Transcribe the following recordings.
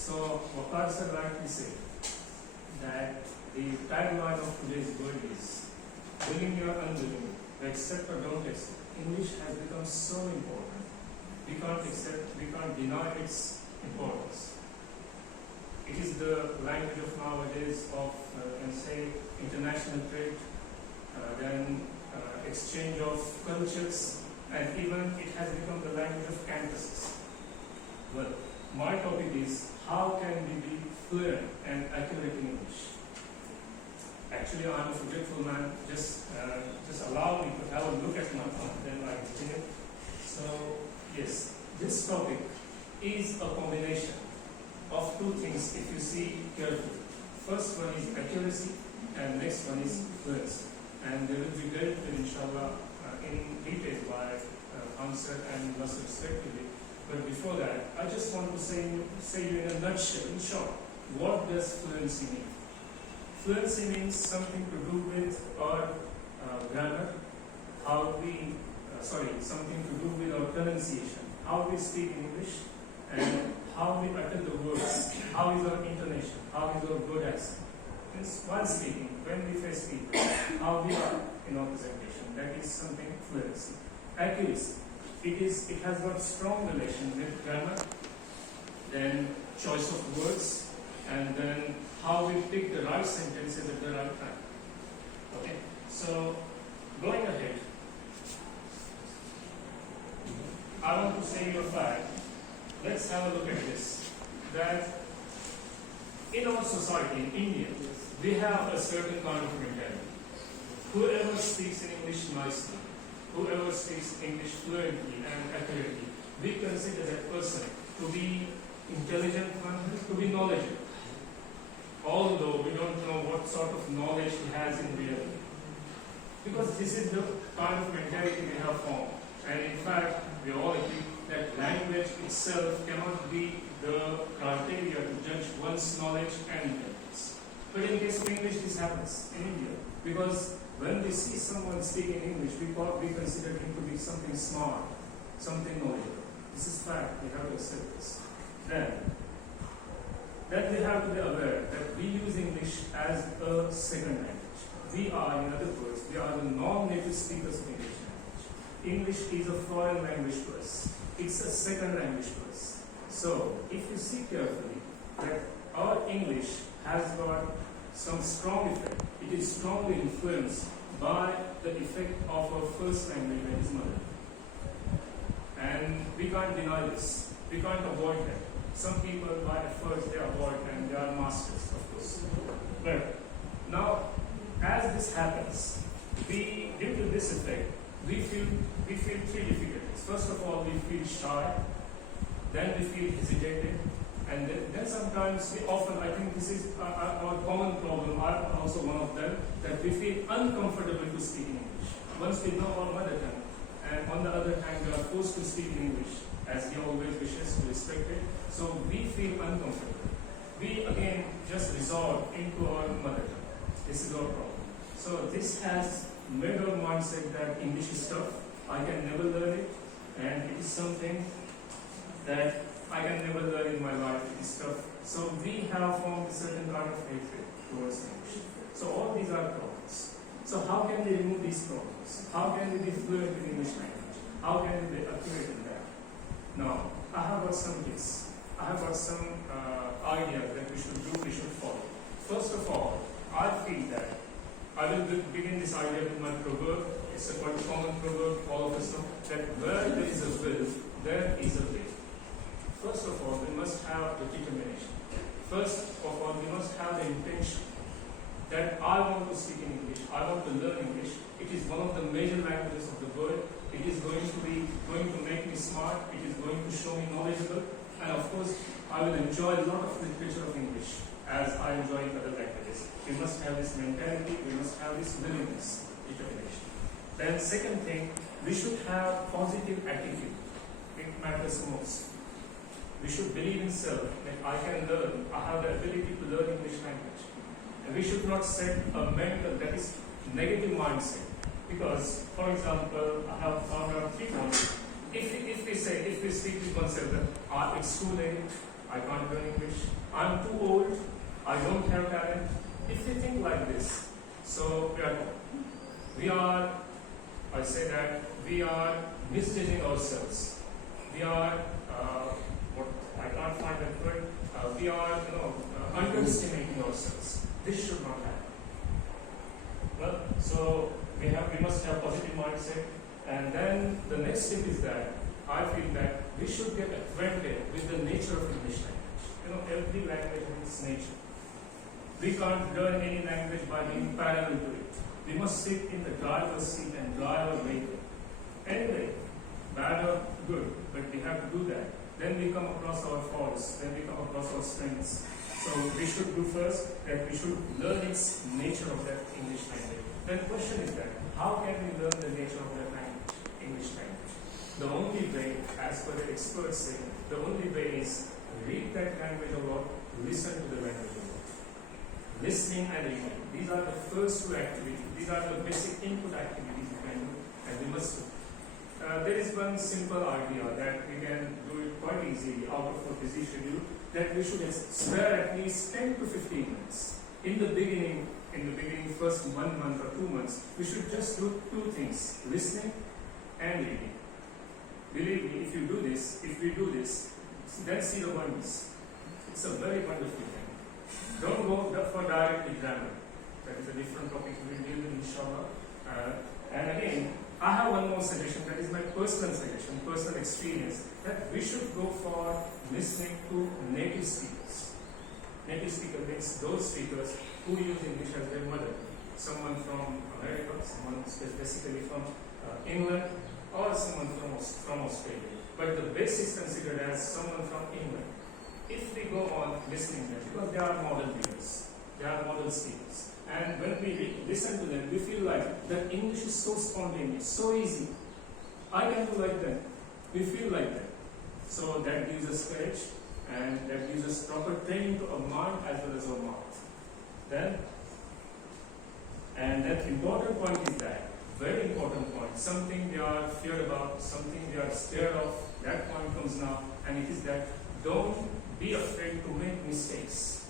So, Waqar sir rightly said that the tagline of today's world is willing or unwilling, accept or don't accept. English has become so important. We can't accept, we can't deny its importance. It is the language of nowadays of, can say, international trade, then exchange of cultures, and even it has become the language of campuses. Well, my topic is how can we be fluent and accurate in English? Actually, I'm a forgetful man. Just allow me to have a look at my phone, then I continue. So, yes, this topic is a combination of two things if you see carefully. First one is accuracy, and next one is fluency. And they will be dealt with, inshallah, in detail by Ansar and Nasr respectively. But before that, I just want to say you in a nutshell, in short, what does fluency mean? Fluency means something to do with our grammar, something to do with our pronunciation, how we speak English, and how we utter the words, how is our intonation, how is our word accent. Means while speaking, when we face people, how we are in our presentation, that is something fluency. Accuracy, it has got strong relation with grammar, then choice of words, and then how we pick the right sentences at the right time. Okay, so going ahead, I want to say you a fact. Let's have a look at this. That in our society, in India, we have a certain kind of mentality. Whoever speaks in English nicely, whoever speaks English fluently and accurately, we consider that person to be intelligent, to be knowledgeable. Although we don't know what sort of knowledge he has in reality. Because this is the kind of mentality we have formed. And in fact, we all agree that language itself cannot be the criteria to judge one's knowledge and intelligence. But in case of English, this happens in India. Because when we see someone speaking English, we consider him to be something smart, something knowledgeable. This is fact, we have to accept this. Then we have to be aware that we use English as a second language. We are, in other words, we are the non-native speakers of English language. English is a foreign language to us. It's a second language to us. So, if you see carefully that our English has got some strong effect, it is strongly influenced by the effect of our first language, that is mother. And we can't deny this. We can't avoid that. Some people, by effort, they avoid and they are masters, of course. But now, as this happens, due to this effect, we feel three difficulties. First of all, we feel shy, then we feel hesitated, and then sometimes I think this is our common problem, I'm also one of them, that we feel uncomfortable to speak in English. Once we know our mother tongue, and on the other hand, we are forced to speak in English, as he always wishes to respect it, so we feel uncomfortable. We again just resort into our mother tongue. This is our problem. So this has made our mindset that English is tough, I can never learn it, and it is something that I can never learn in my life, it is tough. So we have formed a certain kind of hatred towards English. So all these are problems. So how can we remove these problems? How can we be fluent in English language? How can we be accurate in that? Now, I have got some tips. I have got some ideas that we should do, we should follow. First of all, I feel that I will begin this idea with my proverb. It's a quite common proverb, all of us know, that where there is a will, there is a way. First of all, we must have the determination. First of all, we must have the intention that I want to speak in English, I want to learn English. It is one of the major languages of the world. It is going to make me smart, it is going to show me knowledgeable, and of course, I will enjoy a lot of literature of English as I enjoy other languages. We must have this mentality, we must have this willingness, determination. Then second thing, we should have positive attitude. It matters most. We should believe in self, that I can learn, I have the ability to learn English language. And we should not set a mental, that is, negative mindset. Because, for example, I have found out 3 points. If we speak with oneself that it's too late, I can't learn English. I'm too old. I don't have talent. If you think like this, so we are, I say that we are misjudging ourselves. We are, what I can't find that word. We are, underestimating ourselves. This should not happen. Well, so we must have positive mindset, and then the next step is that I feel that we should get acquainted with the nature of English language. Every language has its nature. We can't learn any language by being parallel to it. We must sit in the driver's seat and drive our vehicle. Anyway, bad or good, but we have to do that. Then we come across our faults, then we come across our strengths. So we should do first that we should learn its nature of that English language. Then the question is that, how can we learn the nature of that language, English language? The only way, as per the experts say, the only way is read that language a lot, listen to the language a lot. Listening and reading. These are the first two activities. These are the basic input activities we can do, and we must do. There is one simple idea that we can do it quite easily out of a busy schedule, that we should spare at least 10 to 15 minutes. In the beginning, first 1 month or 2 months, we should just do two things, listening and reading. Believe me, if we do this, then see the wonders. It's a very wonderful thing. Don't go for directly grammar. That is a different topic we will deal with, inshallah. And again, I have one more suggestion, that is my personal suggestion, personal experience, that we should go for listening to native speakers. Native speaker means those speakers who use English as their mother. Someone from America, someone basically from England, or someone from Australia. But the base is considered as someone from England. If we go on listening to them, because they are model leaders, they are model speakers. And when we listen to them, we feel like that English is so spontaneous, so easy. I can do like them. We feel like that. So that gives us courage, and that gives us proper training to our mind as well as our mouth. Then important point is that, very important point, something they are feared about, something they are scared of, that point comes now, and it is that don't be afraid to make mistakes.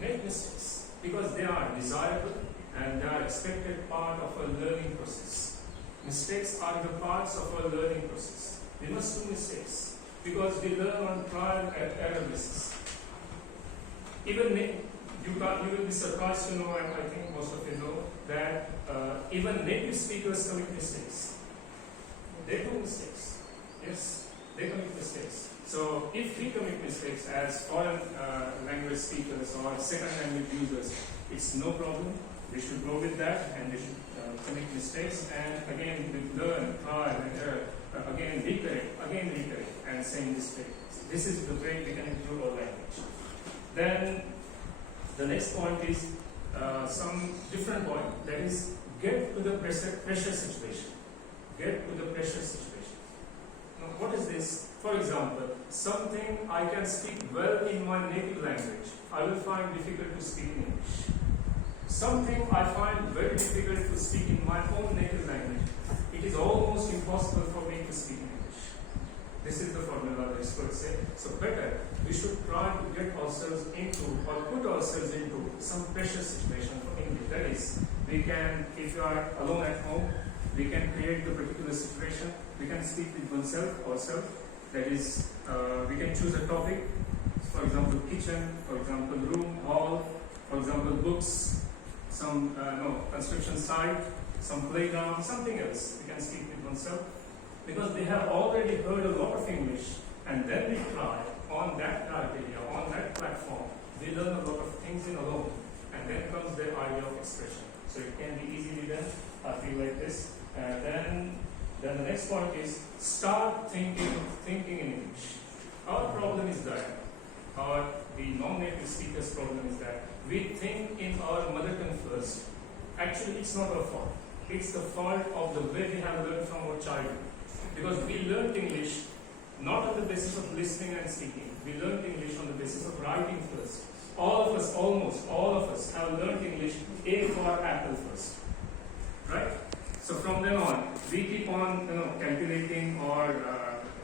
Make mistakes, because they are desirable and they are expected part of a learning process. Mistakes are the parts of our learning process. We must do mistakes, because we learn on trial and error basis. Even you will be surprised to know, and I think most of you know, that even native speakers commit mistakes. They do mistakes. Yes, they commit mistakes. So if we commit mistakes as foreign language speakers or second language users, it's no problem. We should go with that, and we should commit mistakes. And again, we learn, try, and error. Again, reiterate, and same mistake. This is the way we can improve our language. Then the next point is some different point, that is get to the pressure situation. Get to the pressure situation. Now, what is this? For example, something I can speak well in my native language, I will find difficult to speak in English. Something I find very difficult to speak in my own native language, it is almost impossible for me to speak in English. This is the formula the experts say. So better, we should try to get ourselves into, or put ourselves into, some pressure situation for English. That is, we can, if you are alone at home, we can create the particular situation. We can speak with oneself, ourselves. That is, we can choose a topic. For example, kitchen. For example, room, hall. For example, books. Some construction site. Some playground. Something else. We can speak with oneself, because we have already heard a lot of English, and then we try on that criteria, on that platform. We learn a lot of things in alone, and then comes the idea of expression. So it can be easily done. I feel like this. Then the next point is start thinking in English. Our problem is that, the non-native speakers' problem is that we think in our mother tongue first. Actually, it's not our fault. It's the fault of the way we have learned from our childhood. Because we learned English not on the basis of listening and speaking. We learned English on the basis of writing first. All of us, almost all of us, have learned English A for apple first. Right? So from then on, we keep on calculating or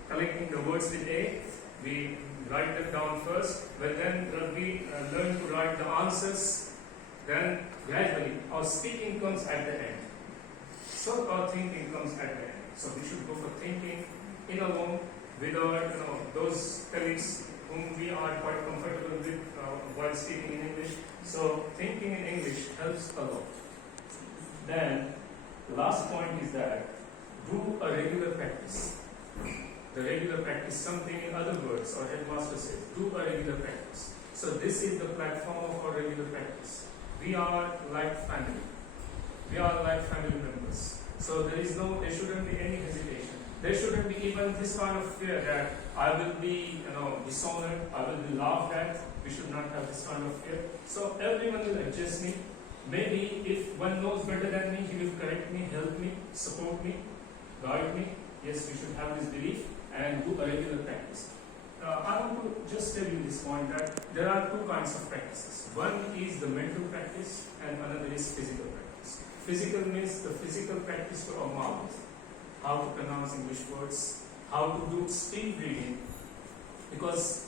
collecting the words with A. We write them down first, but then we learn to write the answers, then gradually our speaking comes at the end. So our thinking comes at the end. So we should go for thinking in alone with our, those colleagues whom we are quite comfortable with while speaking in English. So thinking in English helps a lot. Then the last point is that do a regular practice. The regular practice, something in other words, or headmaster said, do a regular practice. So this is the platform of our regular practice. We are like family. We are like family members. So there shouldn't be any hesitation. There shouldn't be even this kind of fear that I will be, dishonored, I will be laughed at. We should not have this kind of fear. So everyone will adjust me. Maybe if one knows better than me, he will correct me, help me, support me, guide me. Yes, we should have this belief and do a regular practice. I want to just tell you this point that there are two kinds of practices. One is the mental practice and another is physical practice. Physical means the physical practice for our mouth, how to pronounce English words, how to do speed reading, because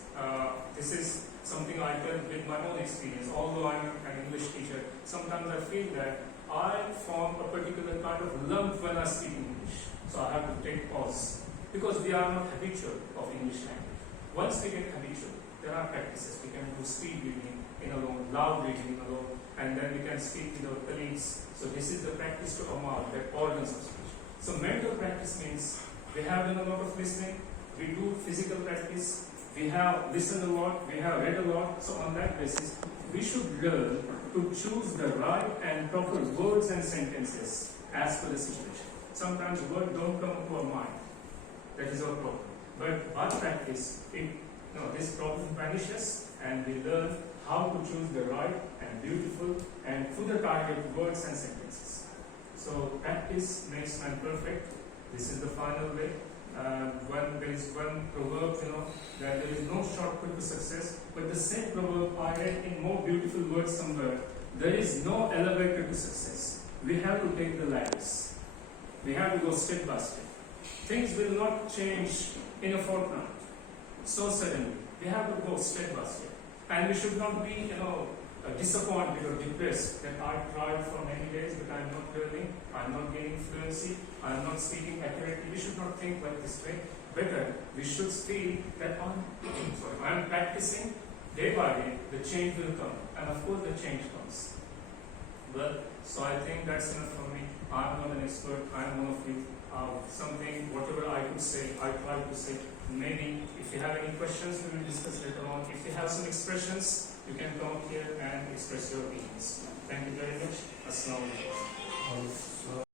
this is something I tell with my own experience. Although I'm an English teacher, sometimes I feel that I form a particular kind of lump when I speak English. So I have to take pause because we are not habitual of English language. Once we get habitual, there are practices. We can do speed reading in alone, loud reading alone, and then we can speak with our colleagues. So this is the practice to our mouth, the organs of speech. So mental practice means we have done a lot of listening, we do physical practice, we have listened a lot, we have read a lot. So on that basis, we should learn to choose the right and proper words and sentences as per the situation. Sometimes words don't come to our mind. That is our problem. But by practice, this problem vanishes and we learn how to choose the right and beautiful and to the target words and sentences. So practice makes man perfect. This is the final way. There is one proverb, that there is no shortcut to success, but the same proverb I read in more beautiful words somewhere. There is no elevator to success. We have to take the ladders. We have to go step by step. Things will not change in a fortnight, so suddenly. We have to go step by step. And we should not be, disappointed or depressed that I tried for many days, but I'm not learning, I'm not gaining fluency, I'm not speaking accurately. We should not think like this way. Better, we should feel that I'm practicing day by day, the change will come. And of course, the change comes. Well, so I think that's enough for me. I'm not an expert, I'm one of you. Something, whatever I could say, I tried to say. Maybe if you have any questions, we will discuss later on. If you have some expressions, you can come here and express your opinions. Thank you very much. Assalamu alaikum.